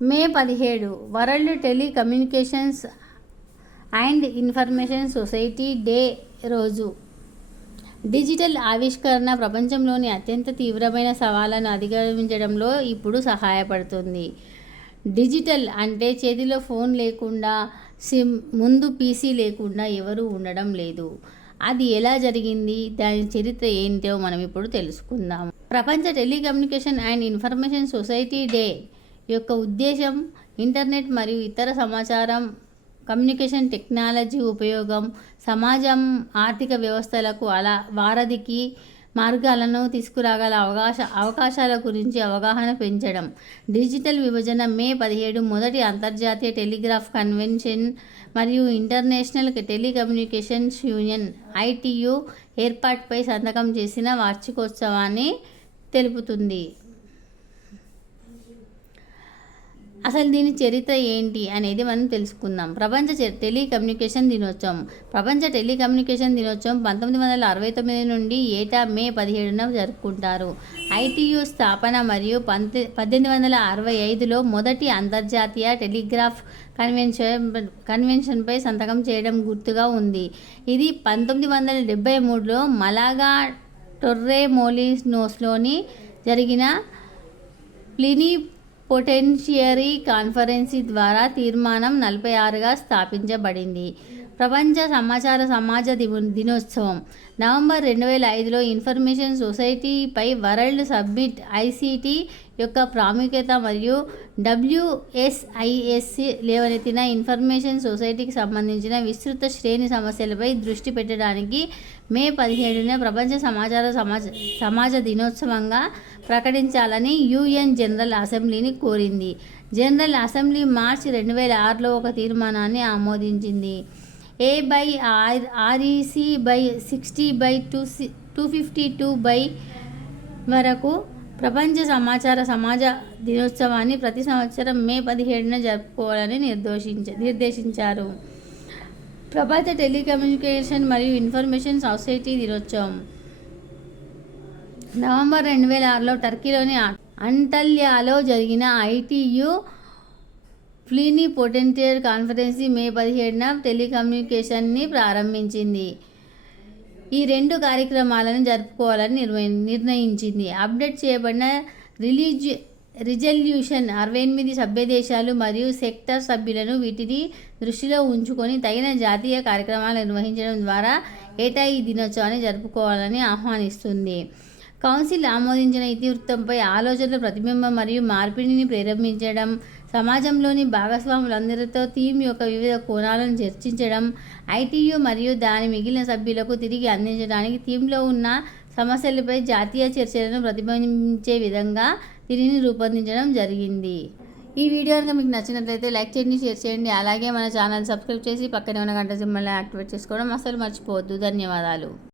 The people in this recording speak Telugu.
May 17 world telecommunications and information society day రోజు. డిజిటల్ ఆవిష్కరణ ప్రపంచంలోని అత్యంత తీవ్రమైన సవాళ్లను అధిగమించడంలో ఇప్పుడు సహాయపడుతుంది. డిజిటల్ అంటే చేతిలో ఫోన్ లేకుండా, ముందు పీసీ లేకుండా ఎవరూ ఉండడం లేదు. అది ఎలా జరిగింది, దాని చరిత్ర ఏంటో మనం ఇప్పుడు తెలుసుకుందాం. ప్రపంచ telecommunication and information society day యొక్క ఉద్దేశం ఇంటర్నెట్ మరియు ఇతర సమాచారం కమ్యూనికేషన్ టెక్నాలజీ ఉపయోగం సమాజం ఆర్థిక వ్యవస్థలకు వారధికి మార్గాలను తీసుకురాగల అవకాశాల గురించి అవగాహన పెంచడం. డిజిటల్ విభజన మే 17 మొదటి అంతర్జాతీయ టెలిగ్రాఫ్ కన్వెన్షన్ మరియు ఇంటర్నేషనల్ టెలికమ్యూనికేషన్స్ యూనియన్ ITU ఏర్పాటుపై సంతకం చేసిన వార్షికోత్సవాన్ని తెలుపుతుంది. అసలు దీని చరిత్ర ఏంటి అనేది మనం తెలుసుకుందాం. ప్రపంచ టెలికమ్యూనికేషన్ దినోత్సవం. ప్రపంచ టెలికమ్యూనికేషన్ దినోత్సవం 1969 నుండి ఏటా మే 17న జరుపుకుంటారు. ITU స్థాపన మరియు 1865లో మొదటి అంతర్జాతీయ టెలిగ్రాఫ్ కన్వెన్షన్పై సంతకం చేయడం గుర్తుగా ఉంది. ఇది 1973లో మలాగా టొర్రెమోలినోస్లోని జరిగిన ప్లీనీ పొటెన్షియరీ కాన్ఫరెన్స్ ద్వారా తీర్మానం 46గా స్థాపించబడింది. ప్రపంచ సమాజ దినోత్సవం. నవంబర్ 2005లో ఇన్ఫర్మేషన్ సొసైటీపై వరల్డ్ సమ్మిట్ ICT యొక్క ప్రాముఖ్యత మరియు WSIS లేవనెత్తిన ఇన్ఫర్మేషన్ సొసైటీకి సంబంధించిన విస్తృత శ్రేణి సమస్యలపై దృష్టి పెట్టడానికి మే 17న ప్రపంచ సమాజ దినోత్సవంగా ప్రకటించాలని UN జనరల్ అసెంబ్లీని కోరింది. జనరల్ అసెంబ్లీ మార్చి 2006లో ఒక తీర్మానాన్ని ఆమోదించింది. A/REC 60/252 వరకు ప్రపంచ సమాజ దినోత్సవాన్ని ప్రతి సంవత్సరం మే 17న జరుపుకోవాలని నిర్దేశించారు. ప్రపంచ టెలికమ్యూనికేషన్ మరియు ఇన్ఫర్మేషన్ సొసైటీ దినోత్సవం. నవంబర్ 2006లో టర్కీలోని అంటల్యాలో జరిగిన ITU ప్లీనీ పొటెన్షియరీ కాన్ఫరెన్స్ మే 17న టెలికమ్యూనికేషన్ని ప్రారంభించింది. ఈ రెండు కార్యక్రమాలను జరుపుకోవాలని నిర్ణయించింది. అప్డేట్ చేయబడిన రిజల్యూషన్ 68 సభ్య దేశాలు మరియు సెక్టర్ సభ్యులను వీటిని దృష్టిలో ఉంచుకొని తగిన జాతీయ కార్యక్రమాలు నిర్వహించడం ద్వారా ఏటా ఈ దినోత్సవాన్ని జరుపుకోవాలని ఆహ్వానిస్తుంది. కౌన్సిల్ ఆమోదించిన ఇతివృత్తంపై ఆలోచనల ప్రతిబింబం మరియు మార్పిడిని ప్రేరేపించడం, సమాజంలోని భాగస్వాములందరితో థీమ్ యొక్క వివిధ కోణాలను చర్చించడం, ITU మరియు దాని మిగిలిన సభ్యులకు తిరిగి అందించడానికి థీమ్లో ఉన్న సమస్యలపై జాతీయ చర్చలను ప్రతిబింబించే విధంగా దీనిని రూపొందించడం జరిగింది. ఈ వీడియో కనుక మీకు నచ్చినట్లయితే లైక్ చేయండి, షేర్ చేయండి. అలాగే మన ఛానల్ సబ్స్క్రైబ్ చేసి పక్కనే ఉన్న గంట సింబల్ని యాక్టివేట్ చేసుకోవడం అస్సలు మర్చిపోవద్దు. ధన్యవాదాలు.